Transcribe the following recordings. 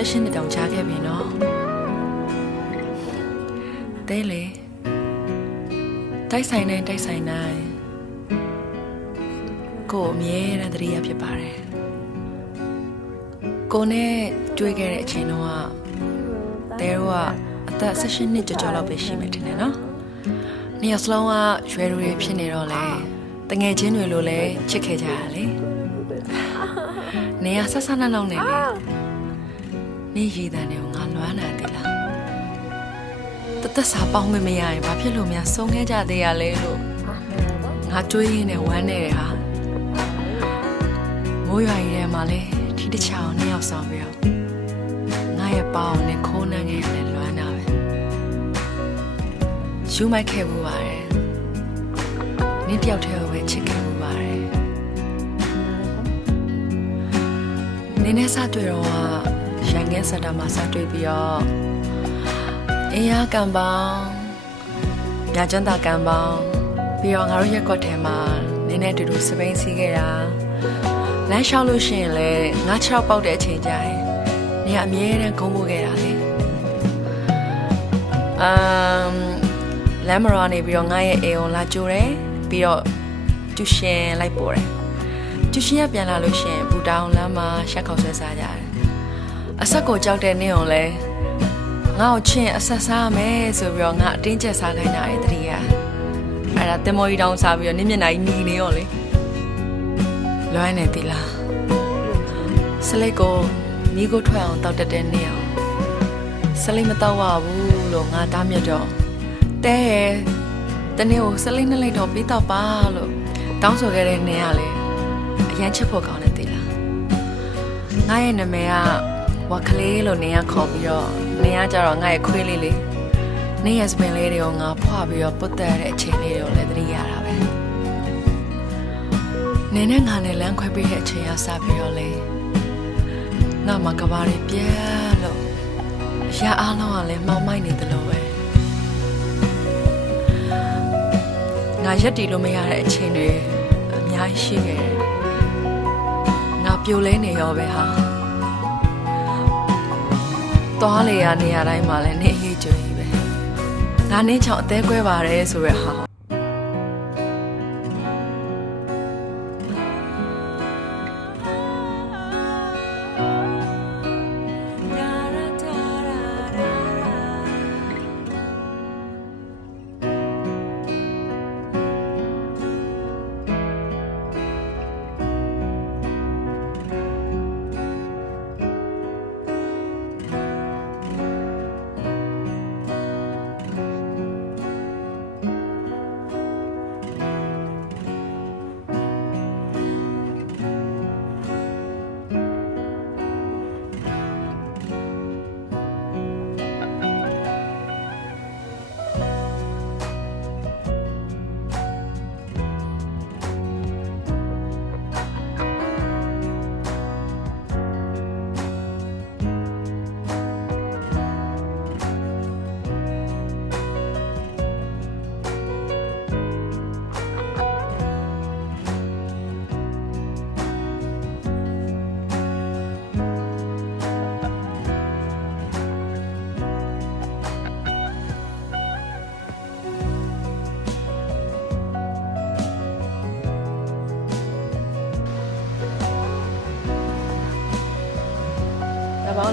16နှစ်တောင်ကြာခဲ့ပြီနော်တဲလေတိုက်ဆိုင်တိုင်းကိုအမြဲတမ်းသတိရဖြစ်ပါတယ်ကိုနဲ့တွေ့ခဲ့တဲ့အချိန်တော့တဲတော့အသက်16နှစ်ကျော်လောက်ပဲရှိမယ်ထင်တယ်နော်နေရာစလုံးကရွယ်တွေဖြစ်နေတော့လေတငယ်ချင်းတွေလိုလဲချစ်ခဲ့ကြရလေနေရာဆက်ဆက်နောက်နေလေနေရည်တန်တွေကိုငါလွမ်းနိုင်တယ်လားတသက်စာပေါင်းခွင့်မရရင်ဘာဖြစ်လို့များဆုံးခဲ့ကြသေးရလဲလို့ငါတွေးရင်းနဲ့ဝမ်းနေတယ်ဟာမိုးရွာကြီးထဲမှာလေဒီတစ်ချောင်းနှစ်ယောက်ဆောင်ပြီးတော့ငါရဲ့ပေါင်းနဲ့ခိုးနှံငယ်နဲ့လွမ်းတာပဲယူမိုက်ခဲ့ဘူးပါတယ်နင်းတယောက်တည်းကိုပဲချစ်ခဲ့ဘူးပါတယ်နင်းနဲ့စတွေ့တော့ရန်ငယ်စတာမှာစတွေ့ပြီးတော့အင်းရကံပေါင်းညချမ်းသာကံပေါင်းပြီးတော့ငါတို့ရက်ကွက်ထဲမှာနင်းနဲ့တူတူစပိန်စီးခဲ့တာလမ်းလျှောက်လို့ရှိရင်လေငါ6ပေါက်တဲ့အချိန်ကြာရင်နေကအမြဲတမ်းဂုံးပို့ခဲ့တာလေလမ်းမရောနေပြီးတော့ငါရဲ့အိမ်ကိုလာကြိုတယ်ပြီးတော့ကျူရှင်လိုက်ပို့တယ်ကျူရှင်ကပြန်လာလို့ရှိရင်ဘူတောင်လမ်းမှာရှက်ခေါက်ဆွဲစားကြတယ်အဆက်ကိုကြောက်တဲ့နင်းကိုလေငါ့ကိုချင်းအဆက်စားမယ်ဆိုပြီးတော့ငါအတင်းကျပ်စားခိုင်းတာရဲ့တတိယအဲ့ဒါတင်မော်ကြီးတောင်စားပြီးတော့နင်းမျက်နှာကြီးနီနေရောလေလွိုင်းနေပြီလားစလိတ်ကိုမိကိုထွက်အောင်တောက်တက်တဲ့နေအောင်စလိတ်မတောက်ရဘူးလို့ငါတားမြစ်တော့တဲရဲ့တနေ့ကိုစလိတ်နှစ်လိုက်တော့ပြီးတော့ပါလို့တောင်းဆိုခဲ့တဲ့နေရလေအရန်ချစ်ဖို့ကောင်းတယ်သိလားငါရဲ့နာမည်ကဝါကလေးလို့နေရခေါ်ပြီးတော့နေရကြတော့ငါရဲ့ခွေးလေးနေရစပင်လေးတွေကိုငါဖွာပြီးတော့ပုတ်တက်တဲ့အချိန်လေးတွေကိုလည်းသတိရတာပဲနေနဲ့ငါနဲ့လမ်းခွဲပေးတဲ့အချိန်ကစပြီးတော့လေငါမှာကဘာတွေပြက်လို့ရအားလုံးကလည်းမှောင်မိုက်နေတယ်လို့ပဲငါရက်တီလို့မရတဲ့အချိန်တွေအများကြီးရှိခဲ့တယ်ငါပြိုလဲနေရောပဲဟာသွားလေရနေရတိုင်းမှာလည်းနေရေးကြွေးပဲငါနင်းချောင်အသေးကွဲပါတယ်ဆိုရဟာ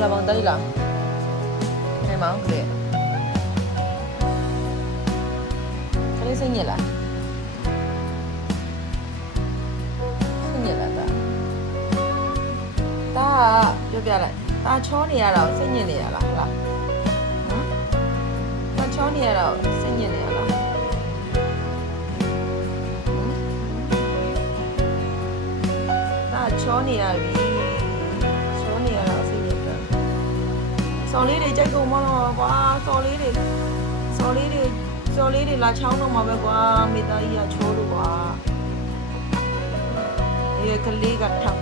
လာပေါင်းတက်လာဟဲ့မောင်ကလေးခလေးစိတ်ညစ်လားစိတ်ညစ်လားတာပြောပြလိုက်တာချောနေရတော့စိတ်ညစ်နေရလားဟုတ်လားတာချောနေရတော့စိတ်ညစ်နေရလားတာချောနေရပြီစော်လေးတွေကြိုက်ကုန်မလားကွာစော်လေးတွေလာချောင်းတော့မှာပဲကွာမိသားကြီးကချိုးလို့ကွာဒီကလေးကထောက်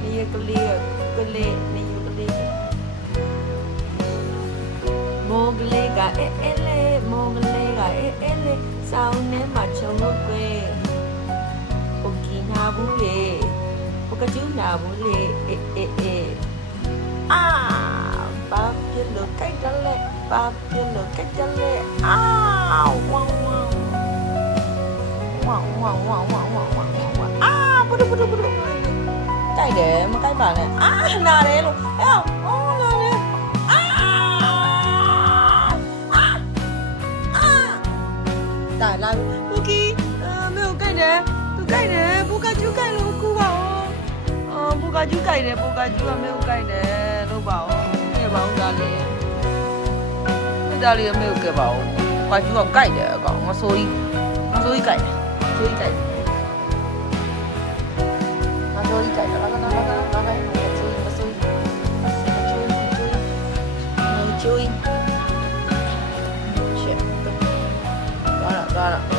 ဒီကလေးနေယူကလေးမိုးကလေးကအဲလေမိုးကလေးကအဲလေစောင်းနေမှာချုံလို့ကွယ်ပုတ်ကီနာဘူးလေပုတ်ကကျူးနာဘူးလေအာ ဘာဖြစ်လို့ကြိုက်တယ်လဲဘာဖြစ်လို့ကြိုက်တယ်လဲအာဝေါဝေါဝေါဝေါဝေါဝေါဝေါဝေါဝေါအာဘုဒ္ဓကြိုက်တယ်မကြိုက်ပါနဲ့အာနာတယ်လို့ဟဲ့အော်နာတယ်အာတာလာပူကီမေကိုကြိုက်တယ်သူကြိုက်တယ်ပူကကျူးကြိုက်လို့ကူပါဦးပူကကျူးကြိုက်တယ်ပူကကျူးကမေကိုကြိုက်တယ်လို့ပါဦးခဲ့ပါဦးဒါလေးဒါလေးမေကိုခဲ့ပါဦးပူကကျူးကကြိုက်တယ်အကောင်မဆိုးကြီးကြိုက်တယ်ဆိုးကြီးကြိုက်တယ်မဆိုးကြီးကြိုက်တယ်လာကျွေးရှစ်သွားတော့